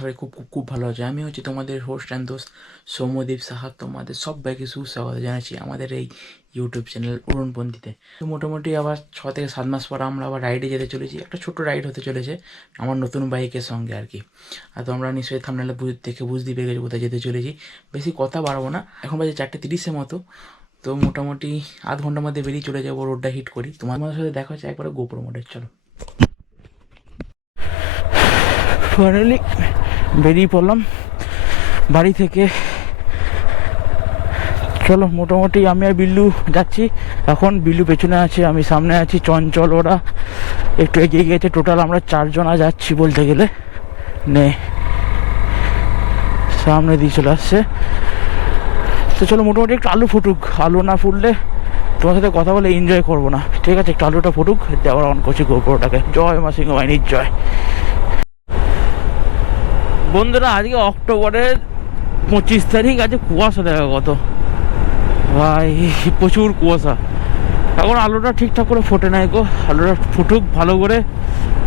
আশা করি খুব খুব খুব ভালো আছে। আমি হচ্ছি তোমাদের হোস্ট অ্যান্ড দোস্ত সৌম্যদীপ সাহা। তোমাদের সব সবাইকে সুস্বাগত জানাচ্ছি আমাদের এই ইউটিউব চ্যানেল উড়নপন্থীতে তো মোটামুটি আবার ছ থেকে সাত মাস পর আমরা আবার রাইডে যেতে চলেছি। একটা ছোট্ট রাইড হতে চলেছে আমার নতুন বাইকের সঙ্গে আর কি। আর তোমরা নিশ্চয়ই থামনালে দেখে বুঝতে পেরে গেছো কোথায় যেতে চলেছি। বেশি কথা বাড়াবো না। এখন বাজে চারটে তিরিশের মতো। তো মোটামুটি আধ ঘণ্টার মধ্যে বেরিয়ে চলে যাব রোডটা হিট করি। তোমার সাথে দেখা হচ্ছে একবারে গোপুর মোডের চলো। ফাইনালি বেরিয়ে পড়লাম। বাড়ি থেকে। চলো, মোটামুটি আমি আর বিল্লু যাচ্ছি। এখন বিল্লু পেছনে আছে, আমি সামনে আছি, চঞ্চল, ওরা। একটু এগিয়ে গিয়েছে টোটাল আমরা চারজনা যাচ্ছি বলতে গেলে। নে। সামনে দিয়ে চলে আসছে। তো চলো, মোটামুটি একটু আলু ফুটুক। আলু না ফুটলে তোমার সাথে কথা বলে এনজয় করব না। ঠিক আছে, একটু আলুটা ফুটুক, দেওয়ার অন করছি গোপুরটাকে জয় মা সিংহ বাহিনীর জয়। বন্ধুরা, আজকে অক্টোবরের পঁচিশ তারিখ আছে কুয়াশা দেখা কত ভাই, প্রচুর কুয়াশা। এখন আলুটা ঠিকঠাক করে ফোটে নাই গো। আলুটা ফুটুক ভালো করে,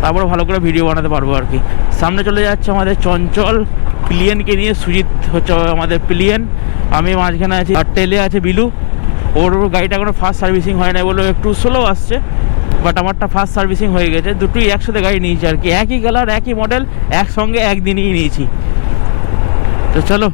তারপরে ভালো করে ভিডিও বানাতে পারব আর কি। সামনে চলে যাচ্ছে আমাদের চঞ্চল প্লিয়েনকে নিয়ে সুজিত হচ্ছে আমাদের প্লিয়েন আমি মাঝখানে আছি, আর টেলে আছে বিলু। ওর গাড়িটা এখনও ফার্স্ট সার্ভিসিং হয় না বলে একটু স্লো আসছে। বাট আমারটা ফার্স্ট সার্ভিসিং হয়ে গেছে। দুটোই একসাথে গাড়ি নিয়েছি আর কি। একই কালার একই মডেল একসঙ্গে একদিনই নিয়েছি। তো চলো।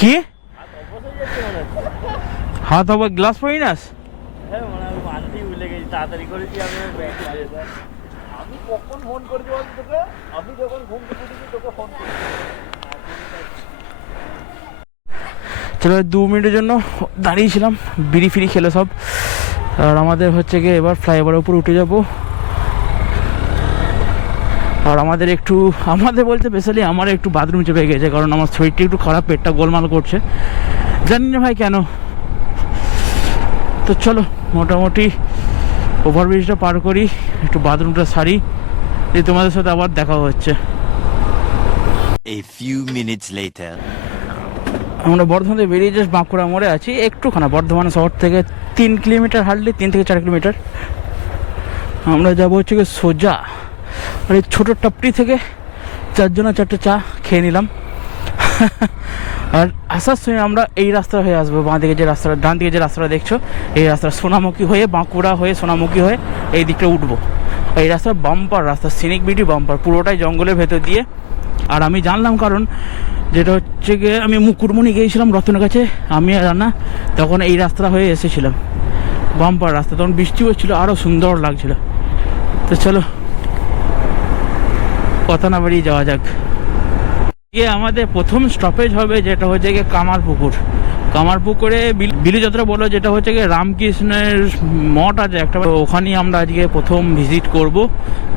কি? হাত আবার গ্লাস করেছি, আমি কখন ফোন করেছি বল তোকে? আমি যখন ঘুম থেকে উঠেছি, তোকে ফোন চলো দু মিনিটের জন্য দাঁড়িয়েছিলাম, বিড়ি ফিরি খেলে সব। আর আমাদের হচ্ছে গিয়ে এবার ফ্লাইওভারের উপর উঠে যাব। আর আমাদের একটু, আমাদের বলতে স্পেশালি আমার একটু বাথরুম চেপে গেছে, কারণ আমার শরীরটা একটু খারাপ, পেটটা গোলমাল করছে। জানি না ভাই কেন। তো চলো, মোটামুটি ওভারব্রিজটা পার করি একটু বাথরুমটা সারি দিয়ে তোমাদের সাথে আবার দেখা হচ্ছে। A few minutes later. আমরা বর্ধমান থেকে বেরিয়ে জাস্ট বাঁকুড়া মোড়ে আছি একটুখানা বর্ধমান শহর থেকে তিন কিলোমিটার হার্ডলি তিন থেকে চার কিলোমিটার। আমরা যাব হচ্ছে গিয়ে সোজা আর এই ছোটো টাপটি থেকে চারজনা চারটে চা খেয়ে নিলাম। আর আসার সময় আমরা এই রাস্তা হয়ে আসব, বাঁ দিকে যে রাস্তাটা, ডান দিকে যে রাস্তাটা দেখছ, এই রাস্তা সোনামুখী হয়ে, বাঁকুড়া হয়ে, সোনামুখী হয়ে এই দিকটা উঠবো। এই রাস্তা বাম্পার রাস্তা সিনিক বিউটি বাম্পার, পুরোটাই জঙ্গলের ভেতর দিয়ে। আর আমি জানলাম কারণ যেটা হচ্ছে গিয়ে আমি মুকুটমণি গিয়েছিলাম রতনের কাছে, আমি আর তখন এই রাস্তা হয়ে এসেছিলাম। বাম্পার রাস্তা, তখন বৃষ্টি হচ্ছিল আরও সুন্দর লাগছিল। তো চলো, কথা না বাড়িয়ে যাওয়া যাক। গিয়ে আমাদের প্রথম স্টপেজ হবে যেটা হচ্ছে গিয়ে কামারপুকুর। কামারপুকুরে বিল- বিলি যাত্রা বলো যেটা হচ্ছে গিয়ে রামকৃষ্ণের মঠ আছে একটা। ওখানেই আমরা আজকে প্রথম ভিজিট করব।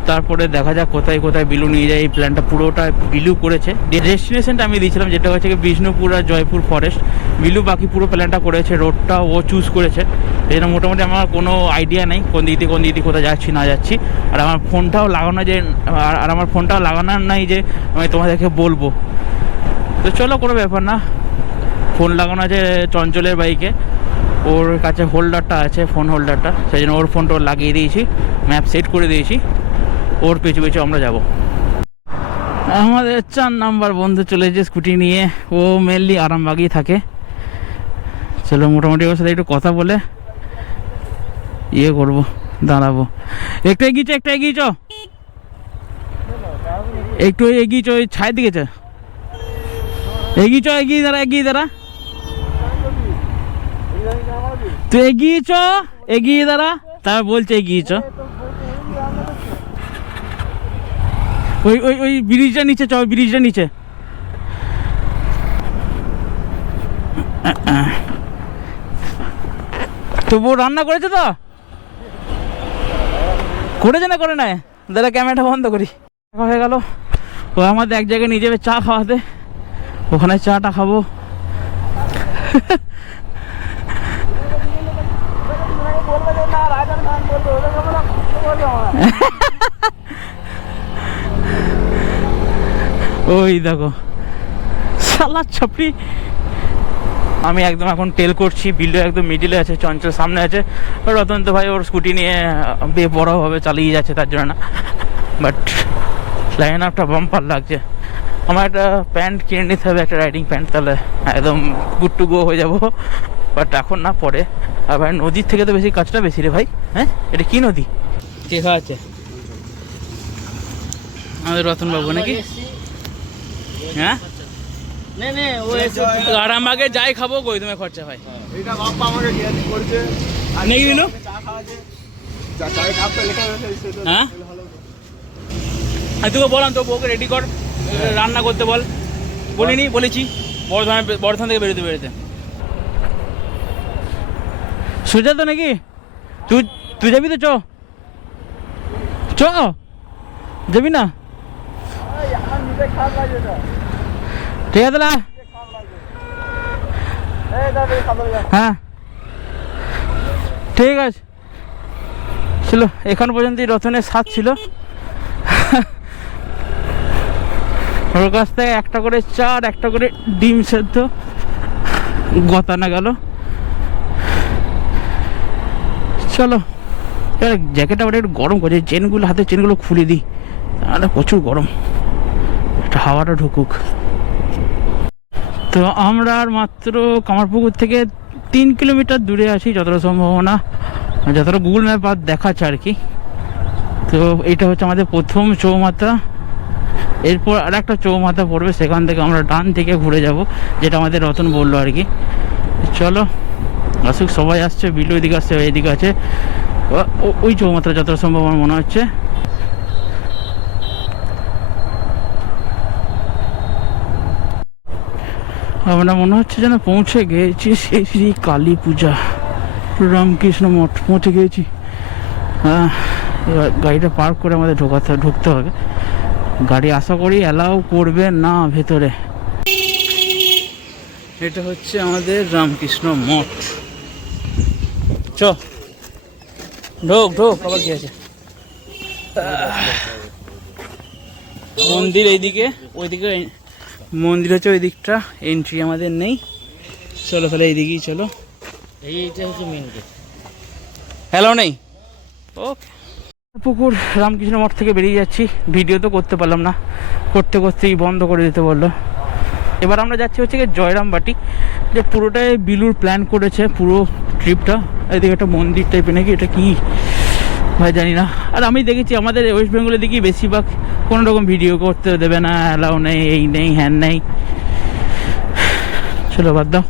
তারপরে দেখা যাক কোথায় কোথায় বিলু নিয়ে যায়। এই প্ল্যানটা পুরোটা বিলু করেছে। ডেস্টিনেশনটা আমি দিয়েছিলাম যেটা হচ্ছে বিষ্ণুপুর আর জয়পুর ফরেস্ট বিলু বাকি পুরো প্ল্যানটা করেছে রোডটা ও চুজ করেছে। জন্য মোটামুটি আমার কোনো আইডিয়া নেই, কোন দিক কোন দিক কোথায় যাচ্ছি, না যাচ্ছি। আর আমার ফোনটাও লাগানো যে, আর- আমার ফোনটাও লাগানোর নাই যে, আমি তোমাদেরকে বলব। তো চলো, কোনো ব্যাপার না। ফোন লাগানো আছে চঞ্চলের বাইকে ওর কাছে হোল্ডারটা আছে ফোন হোল্ডারটা সেই জন্য ওর ফোনটা লাগিয়ে দিয়েছি। ম্যাপ সেট করে দিয়েছি। ওর পেছু পেছু আমরা যাব। আমাদের চার নাম্বার বন্ধু চলেছে স্কুটি নিয়ে। ও মেনলি আরামবাগেই থাকে। চলো মোটামুটি ওর সাথে একটু কথা বলে ইয়ে করব, দাঁড়াবো। একটু এগিয়েছ একটু এগিয়েছ একটু এগিয়েছ ওই ছায় দিকে চ। এগিয়ে দাঁড়া এগিয়ে দাঁড়া। তুই এগিয়ে চ, এগিয়ে দাঁড়া। তার বলছে এগিয়ে চ ওই ওই ওই ব্রিজটা নিচে চ ব্রিজটা নিচে। তো বউ রান্না করেছে তো? করেছে না করে না দাদা, ক্যামেরাটা বন্ধ করি। হয়ে গেল। ও আমাদের এক জায়গায় নিয়ে যাবে চা খাওয়াতে। ওখানে চাটা খাব। ওই দেখো। শালা ছাপড়ি। আমি একদম এখন টেল করছি, বিল্ডু একদম মিডিলে আছে, চঞ্চল সামনে আছে। রতন তো ভাই ওর স্কুটি নিয়ে বে বেপরোয়াভাবে চালিয়ে যাচ্ছে, তার জন্য না। বাট লাইন আপটা বাম্পার লাগছে। আমার একটা প্যান্ট কিনে নিতে হবে, একটা রাইডিং প্যান্ট তাহলে। একদম গুড টু গো হয়ে যাব। বাট এখন না, পরে। আর ভাই নদীর থেকে তো বেশি কাজটা বেশি রে ভাই। হ্যাঁ? এটা কি নদী? কে খাওয়াচ্ছে আমাদের রতন বাবু নাকি? হ্যাঁ? নে নে আরামবাগে যাই খাব কই তুমি খরচা ভাই। এটা বাপ্পা আমাকে করছে নেই দিল হ্যাঁ? আমি তোকে বললাম তো বউকে রেডি কর রান্না করতে বল। বলিনি বলেছি বর্ধমান বর্ধমান থেকে বেরোতে বেরোতে। সুজা তো নাকি? তুই তুই যাবি তো চ। চ। যাবি না আমার নিজে খারাপ লাগছে এটা ঠিক আছে না হ্যাঁ। ঠিক আছে। ছিল এখন পর্যন্তই রতনের স্বাদ ছিল। ওর কাছ থেকে একটা করে চার একটা করে ডিম সেদ্ধ। গতানা গেল। চলো, এবার জ্যাকেটটা আবার একটু গরম করছে চেনগুলো হাতে চেনগুলো খুলে দিই। তাহলে প্রচুর গরম। একটা হাওয়াটা ঢুকুক। তো আমরা আর মাত্র কামারপুকুর থেকে তিন কিলোমিটার দূরে আছি, যতটা সম্ভাবনা যতটা গুগল ম্যাপ আর দেখাচ্ছে আর কি। তো এটা হচ্ছে আমাদের প্রথম চৌমাথা। এরপর আর একটা চৌমাথা পড়বে, সেখান থেকে আমরা ডান থেকে ঘুরে যাব, যেটা আমাদের রতন বলল আর কি। চলো, আসুক, সবাই আসছে, বিলু এদিকে আসছে এদিকে আছে। ওই চৌমাত্রা যতটা সম্ভব আমার মনে হচ্ছে। আমরা মনে হচ্ছে যেন পৌঁছে গিয়েছি সেই শ্রী কালী পূজা। রামকৃষ্ণ মঠ, পৌঁছে গিয়েছি। হ্যাঁ এবার গাড়িটা পার্ক করে আমাদের ঢোকাতে, ঢুকতে হবে। গাড়ি আশা করি অ্যালাউ করবে না ভেতরে। এটা হচ্ছে আমাদের রামকৃষ্ণ মঠ। চ। ঢোক ঢোক আবার কি আছে? মন্দির এইদিকে, ওইদিকে মন্দির হচ্ছে ওই দিকটা এন্ট্রি আমাদের নেই। চলো তাহলে এইদিকেই চলো। এইটা হচ্ছে মেন গেট হ্যালো নেই? ওকে পুকুর রামকৃষ্ণ মঠ থেকে বেরিয়ে যাচ্ছি। ভিডিও তো করতে পারলাম না। করতে করতেই বন্ধ করে দিতে বলল। এবার আমরা যাচ্ছি হচ্ছে জয়রামবাটি। যে পুরোটাই বিলুর প্ল্যান করেছে পুরো ট্রিপটা এদিকে একটা মন্দির টাইপের নাকি এটা কি? ভাই জানি না। আর আমি দেখেছি আমাদের ওয়েস্ট বেঙ্গলের দিকেই বেশিরভাগ কোনো রকম ভিডিও করতে দেবে না অ্যালাউ নেই, এই নেই, হ্যান নেই। চলো বাদ দাও।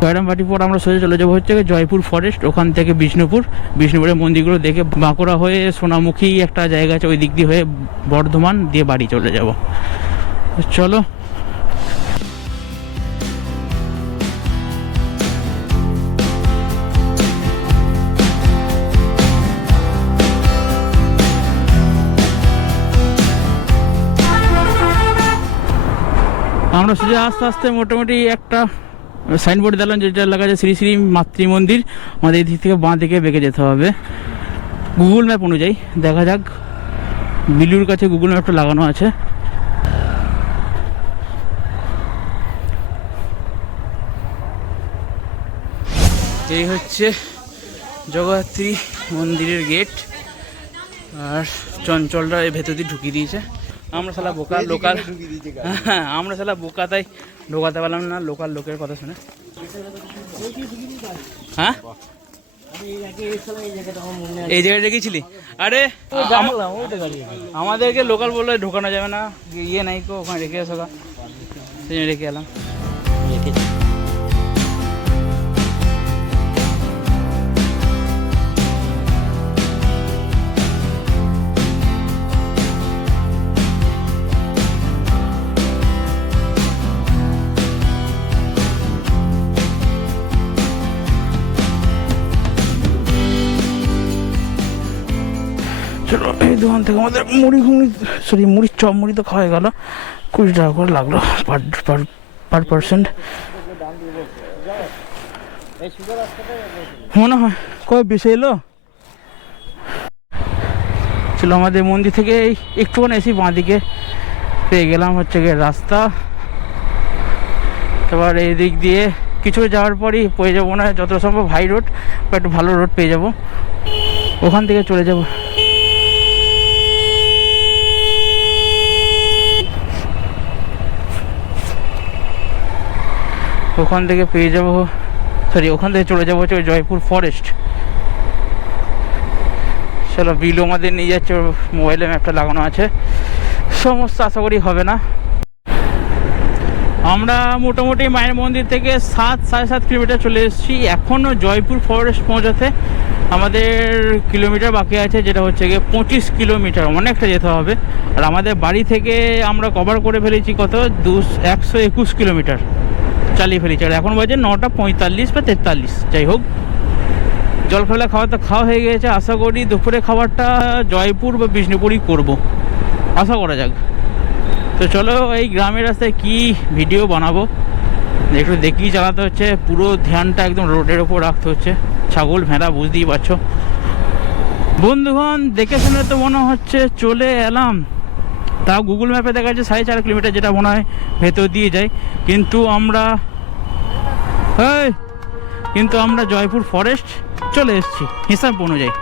জয়রামবাটি পর আমরা সোজা চলে যাব হচ্ছে জয়পুর ফরেস্ট ওখান থেকে বিষ্ণুপুর। বিষ্ণুপুরের মন্দিরগুলো দেখে বাঁকুড়া হয়ে সোনামুখী একটা জায়গা আছে ওই দিক দিয়ে হয়ে বর্ধমান দিয়ে বাড়ি চলে যাব। চলো। আমরা সোজা আস্তে আস্তে মোটামুটি একটা সাইনবোর্ড দিলাম যেটা লেখা আছে শ্রী শ্রী মাতৃ মন্দির। আমাদের এই দিক থেকে বাঁ দিকে বেঁকে যেতে হবে। গুগল ম্যাপ অনুযায়ী দেখা যাক। বিলুর কাছে গুগল ম্যাপটা লাগানো আছে। এই হচ্ছে জগদ্ধাত্রী মন্দিরের গেট আর চঞ্চলটা এর ভেতর দিয়ে ঢুকিয়ে দিয়েছে। আমরা সালা বোকা লোকাল হ্যাঁ আমরা সালা বোকা তাই ঢোকাতে পারলাম না লোকাল লোকের কথা শুনে। হ্যাঁ? এই জায়গায় রেখেছিলি আরে আম- আমাদেরকে লোকাল বললে ঢোকানো যাবে না ইয়ে নাই কো ওখানে রেখে আসো। সেই রেখে এলাম। দোকান থেকে আমাদের মুড়ি ঘুগনি সরি মুড়ির চপ মুড়ি তো খাওয়া গেল। কুড়ি টাকা করে লাগল পার পার পার পার্সেন্ট মনে হয়, কবে বেশি এলো? ছিল আমাদের মন্দির থেকে এই একটুখানি এসি বাঁ দিকে পেয়ে গেলাম হচ্ছে গিয়ে রাস্তা। তারপর এই দিক দিয়ে কিছু যাওয়ার পরই পেয়ে যাব না, যত সম্ভব হাই রোড বা একটু ভালো রোড পেয়ে যাব। ওখান থেকে চলে যাব। ওখান থেকে পেয়ে যাব সরি ওখান থেকে চলে যাব হচ্ছে জয়পুর ফরেস্ট চলো বিল আমাদের নিয়ে যাচ্ছে মোবাইলে ম্যাপটা লাগানো আছে। সমস্ত আশা করি হবে না। আমরা মোটামুটি মায়ের মন্দির থেকে সাত, সাড়ে সাত কিলোমিটার চলে এসেছি। এখনও জয়পুর ফরেস্ট পৌঁছাতে আমাদের কিলোমিটার বাকি আছে, যেটা হচ্ছে গিয়ে পঁচিশ কিলোমিটার, অনেকটা যেতে হবে। আর আমাদের বাড়ি থেকে আমরা কভার করে ফেলেছি কত? দু একশো একুশ কিলোমিটার। চালিয়ে ফেলেছি। আর এখন বাজে নটা পঁয়তাল্লিশ বা তেতাল্লিশ। যাই হোক জলখালা খাওয়া তো খাওয়া হয়ে গেছে। আশা করি দুপুরে খাবারটা জয়পুর বা বিষ্ণুপুরই করব। আশা করা যাক। তো চলো এই গ্রামের রাস্তায় কি ভিডিও বানাবো? একটু দেখেই চালাতে হচ্ছে। পুরো ধ্যানটা একদম রোডের ওপর রাখতে হচ্ছে। ছাগল, ভেড়া বুঝতেই পারছ। বন্ধুগণ, দেখে শুনে তো মনে হচ্ছে চলে এলাম। তাও গুগল ম্যাপে দেখা যাচ্ছে সাড়ে চার কিলোমিটার যেটা মনে হয় ভেতর দিয়ে যায়। কিন্তু আমরা কিন্তু আমরা জয়পুর ফরেস্ট চলে এসেছি, হিসাব অনুযায়ী।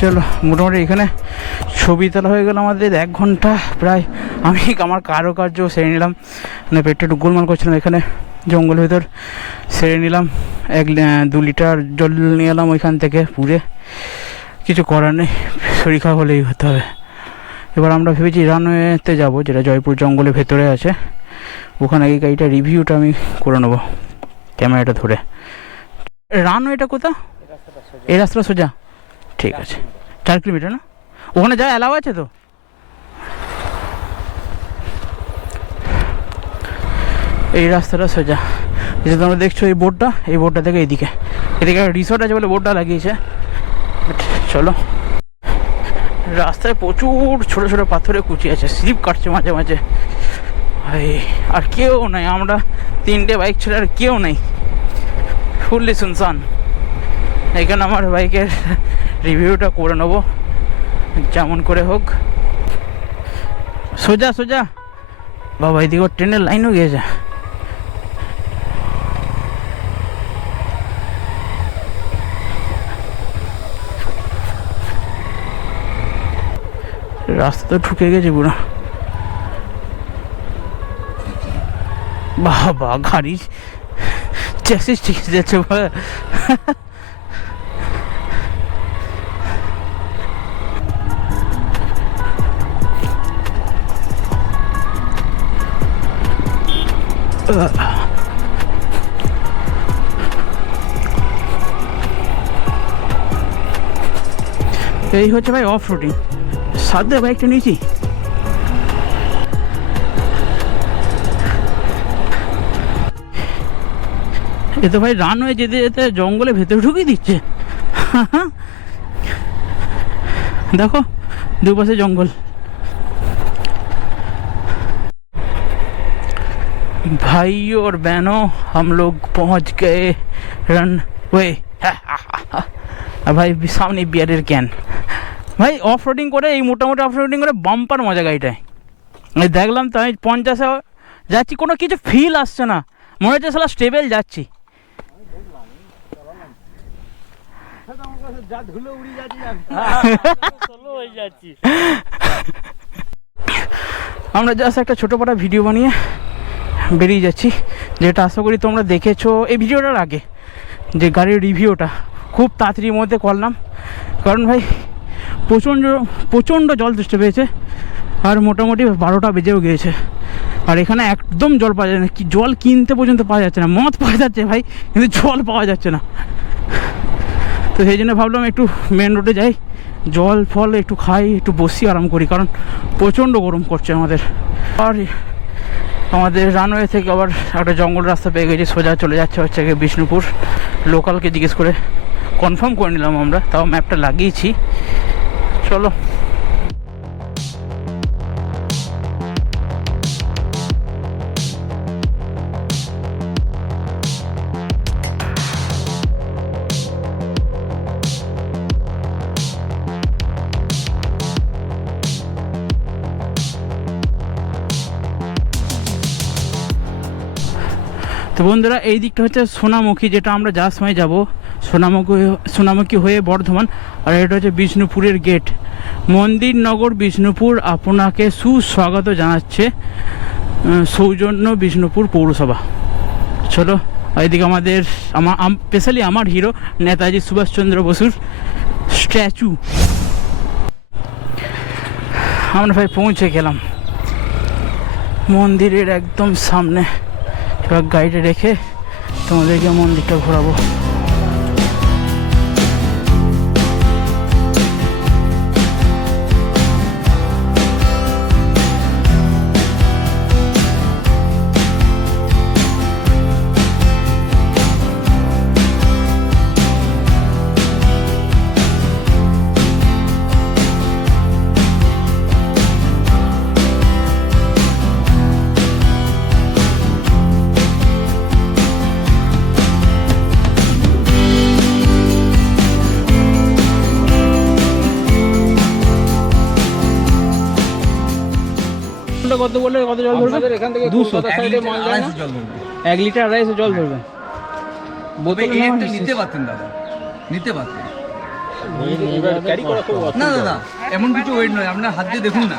চলো মোটামুটি এখানে ছবি তোলা হয়ে গেল আমাদের এক ঘণ্টা প্রায়। আমি আমার কারুকার্য সেরে নিলাম। মানে পেটটা একটু গোলমাল করছিলাম এখানে জঙ্গলের ভিতর। সেরে নিলাম এক দু লিটার জল নিয়ে এলাম ওইখান থেকে পুড়ে। কিছু করার নেই শরীর খারাপ হলেই হতে হবে। এবার আমরা ভেবেছি রানওয়েতে যাব যেটা জয়পুর জঙ্গলের ভেতরে আছে। ওখানে এই গাড়িটা রিভিউটা আমি করে নেব ক্যামেরাটা ধরে। রানওয়েটা কোথা এই রাস্তাটা সোজা? ঠিক আছে। চার কিলোমিটার না? ওখানে যা অ্যালাউ আছে তো? এই রাস্তাটা সোজা। যে তোমরা দেখছ এই বোর্ডটা এই বোর্ডটা থেকে এইদিকে এদিকে একটা রিসোর্ট আছে বলে বোর্ডটা লাগিয়েছে। চলো। রাস্তায় প্রচুর ছোট ছোট পাথরে কুচি আছে, স্লিপ কাটছে মাঝে মাঝে। আর কেউ নাই, আমরা তিনটে বাইক ছিল আর কেউ নেই। ফুললি শুনসান এখানে আমার বাইকের রিভিউটা করে নেব, যেমন করে হোক। সোজা সোজা। বাবা, এদিকে ট্রেনের লাইনও গিয়েছে। রাস্তা তো গেছে পুরো। বাবা, গাড়ি। চ্যাসিস ঠিক যাচ্ছে। এই হচ্ছে ভাই অফ রোডিং সাথে বাইকটা নিয়েছি। এ তো ভাই রানওয়ে যেতে যেতে জঙ্গলে ভেতরে ঢুকিয়ে দিচ্ছে। দেখো, দুপাশে জঙ্গল। भाई और बहनों हम लोग पहुंच गए रन वे আর ভাই সামনে বিয়ারের ক্যান ভাই অফ রোডিং করে এই মোটামুটি অফ রোডিং করে বাম্পার মজা গাড়িটায় এই দেখলাম তো আমি পঞ্চাশে যাচ্ছি কোনো কিছু ফিল আসছে না মনে হচ্ছে সালা স্টেবেল যাচ্ছি যা ধুলো উড়ি যাচ্ছি সোলো হয়ে যাচ্ছি আমরা জাস্ট একটা ছোটো পাটা ভিডিও বানিয়ে বেরিয়ে যাচ্ছি। যেটা আশা করি তোমরা দেখেছ এই ভিডিওটার আগে, যে গাড়ির রিভিউটা। খুব তাড়াতাড়ির মধ্যে করলাম। কারণ ভাই, প্রচণ্ড প্রচণ্ড জল দৃষ্টি পেয়েছে আর মোটামুটি বারোটা বেজেও গিয়েছে। আর এখানে একদম জল পাওয়া যায় না। কি জল কিনতে পর্যন্ত পাওয়া যাচ্ছে না। মদ পাওয়া যাচ্ছে ভাই, কিন্তু জল পাওয়া যাচ্ছে না। তো সেই জন্য ভাবলাম একটু মেন রোডে যাই। জল ফল একটু খাই, একটু বসি, আরাম করি। কারণ প্রচণ্ড গরম করছে আমাদের। আর আমাদের রানওয়ে থেকে আবার একটা জঙ্গল রাস্তা পেয়ে গেছি, সোজা চলে যাচ্ছে হচ্ছে গিয়ে বিষ্ণুপুর। লোকালকে জিজ্ঞেস করে কনফার্ম করে নিলাম আমরা, তাও ম্যাপটা লাগিয়েছি। চলো। তো বন্ধুরা, এই দিকটা হচ্ছে সোনামুখী, যেটা আমরা যাওয়ার সময় যাব, সোনামুখী সোনামুখী হয়ে বর্ধমান, আর এটা হচ্ছে বিষ্ণুপুরের গেট মন্দির নগর বিষ্ণুপুর আপনাকে সুস্বাগত জানাচ্ছে সৌজন্য বিষ্ণুপুর পৌরসভা। চলো, এইদিকে আমাদের আমার স্পেশালি আমার হিরো নেতাজি সুভাষচন্দ্র বসুর স্ট্যাচু আমরা ভাই পৌঁছে গেলাম। মন্দিরের একদম সামনে। এবার গাড়িটা রেখে তোমাদেরকে মন্দিরটা ঘোরাবো। কত বললে কত জল ধরবে এখান থেকে দুশো। এক লিটার আড়াইশো জল ধরবে বোতল। নিতে পারতেন দাদা। নিতে পারতেন। ক্যারি না দাদা এমন কিছু ওয়েট নয়। আপনার হাত দিয়ে দেখুন না।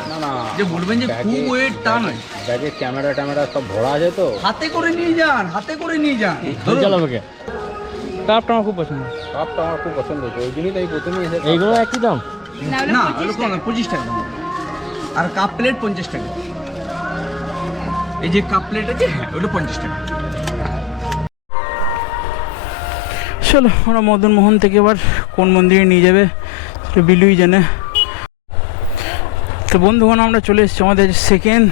যে বলবেন যে খুব ওয়েট তা নয়। ব্যাগে ক্যামেরা ট্যামেরা সব ভরা আছে তো। হাতে করে নিয়ে যান হাতে করে নিয়ে যান। ধরুন। চালাবে কাপটা আমার খুব পছন্দ। আমার খুব পছন্দ হয়েছে। ওই জন্যই তাই প্রথমে এইগুলো একই দাম? না ওরকম পঁচিশ টাকা আর কাপ প্লেট পঞ্চাশ টাকা। এই যে কাপ প্লেট আছে হ্যাঁ ওটা পঞ্চাশ টাকা। চলো, আমরা মদন মোহন থেকে এবার কোন মন্দিরে নিয়ে যাবে সেটা বিলুই জানে। তো বন্ধুগণ, আমরা চলে এসেছি আমাদের সেকেন্ড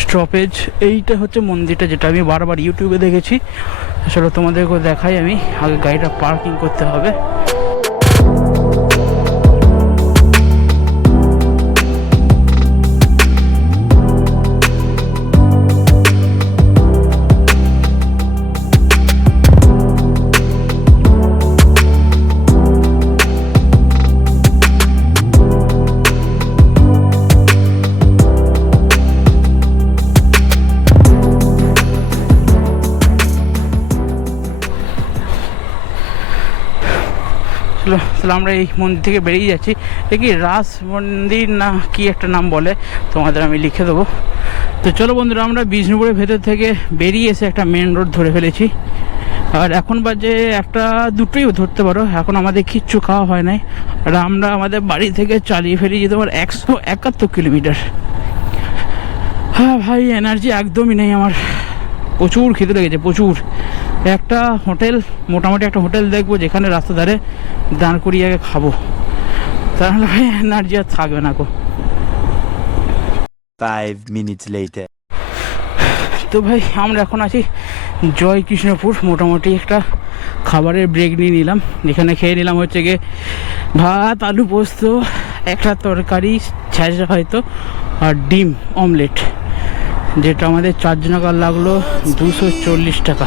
স্টপেজ এইটা হচ্ছে মন্দিরটা যেটা আমি বারবার ইউটিউবে দেখেছি। আসলে তোমাদেরকে দেখাই আমি, আগে গাড়িটা পার্কিং করতে হবে। তাহলে আমরা এই মন্দির থেকে বেরিয়ে যাচ্ছি। দেখি রাস মন্দির না কি একটা নাম বলে, তোমাদের আমি লিখে দেবো। তো চলো বন্ধুরা, আমরা বিষ্ণুপুরের ভেতর থেকে বেরিয়ে এসে একটা মেন রোড ধরে ফেলেছি। আর এখন বাজে একটা দুটোই ধরতে পারো, এখন আমাদের কিচ্ছু খাওয়া হয় নাই। আর আমরা আমাদের বাড়ি থেকে চালিয়ে ফেলি যেতে পারো একশো একাত্তর কিলোমিটার। হ্যাঁ ভাই এনার্জি একদমই নেই আমার। প্রচুর খিদে লেগেছে, প্রচুর। একটা হোটেল, মোটামুটি একটা হোটেল দেখব যেখানে রাস্তা ধারে দাঁড় করিয়ে আগে খাব। তাহলে ভাই এনার্জি আর থাকবে না গো Five minutes later. তো ভাই আমরা এখন আছি জয় কৃষ্ণপুর মোটামুটি একটা খাবারের ব্রেক নিয়ে নিলাম। যেখানে খেয়ে নিলাম হচ্ছে গিয়ে ভাত আলু পোস্ত একটা তরকারি ছ্যাঁচড়া হয়তো আর ডিম অমলেট যেটা আমাদের চারজনাকার লাগল দুশো চল্লিশ টাকা।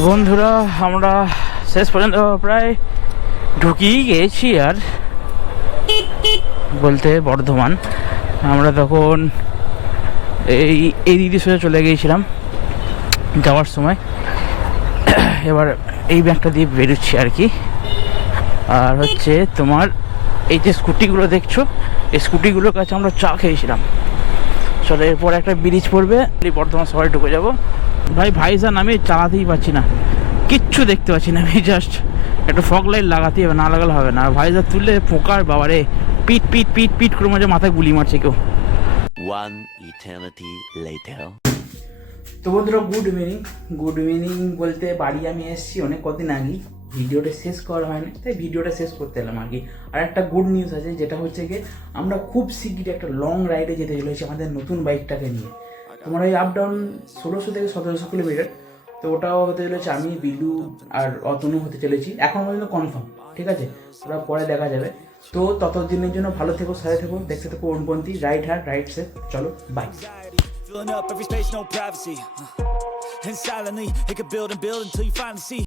বন্ধুরা, আমরা শেষ পর্যন্ত প্রায় ঢুকিয়ে গেছি আর বলতে বর্ধমান। আমরা তখন এই এই দিদি সোজা চলে গিয়েছিলাম যাওয়ার সময়। এবার এই ব্যাগটা দিয়ে বেরোচ্ছি আর কি। আর হচ্ছে তোমার এই যে স্কুটিগুলো দেখছ, এই স্কুটিগুলোর কাছে আমরা চা খেয়েছিলাম। চলো এরপর একটা ব্রিজ পড়বে, বর্ধমান শহরে ঢুকে যাব। ভাই ভাইজান আমি চালাতেই পারছি না। কিচ্ছু দেখতে পাচ্ছি না আমি জাস্ট একটা ফগ লাইট লাগাতেই হবে না লাগালে হবে না। আর ভাইজান তুললে পোকার বাবারে পিট পিট পিট পিট করে মাঝে মাথায় গুলি মারছে কেউ। One eternity later. তো বন্ধুরা গুড ইভিনিং গুড ইভিনিং বলতে বাড়ি আমি এসেছি অনেক কদিন আগে ভিডিওটা শেষ করা হয়নি তাই ভিডিওটা শেষ করতে এলাম আর কি আর একটা গুড নিউজ আছে যেটা হচ্ছে গিয়ে আমরা খুব শিগগিরই একটা লং রাইডে যেতে চলেছি আমাদের নতুন বাইকটাকে নিয়ে। তোমার এই আপ ডাউন ষোলোশো থেকে সতেরোশো কিলোমিটার তো ওটাও হতে চলেছে আমি বিলু আর অতনু হতে চলেছি এখন পর্যন্ত কনফার্ম ঠিক আছে ওটা পরে দেখা যাবে তো ততদিনের জন্য ভালো থেকো সাথে থেকো দেখতে থাকো অনুপন্থী রাইট হ্যান্ড রাইট সে চলো bye Filling up every space, no privacy. And silently, it could build and build until you finally see.